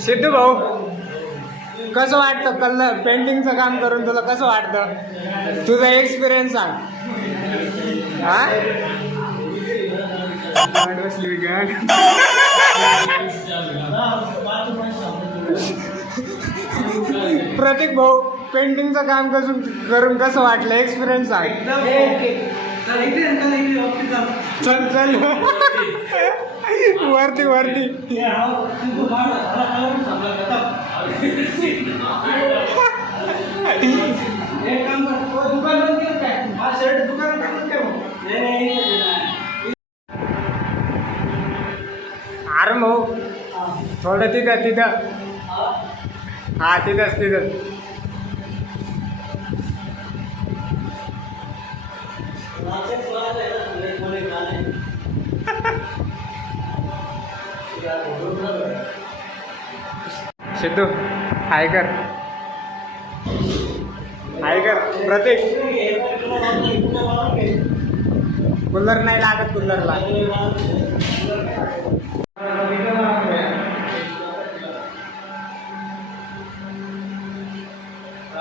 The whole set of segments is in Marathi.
सिद्धू भाऊ कसं वाटतं कलर पेंटिंगचं काम करून तुला कसं वाटतं? तुझा एक्सपिरियन्स सांग. हा? प्रतीक भाऊ पेंटिंगचं काम कसं करून कसं वाटलं? एक्सपिरियन्स सांग. चल चल वरती वरती. अरे भाऊ थोडं तिथं तिथं. हा तिथंच तिथं. सिद्धू हाय कर हाय कर प्रतीक. कूलर नाही लागत कूलरला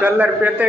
कलर पेते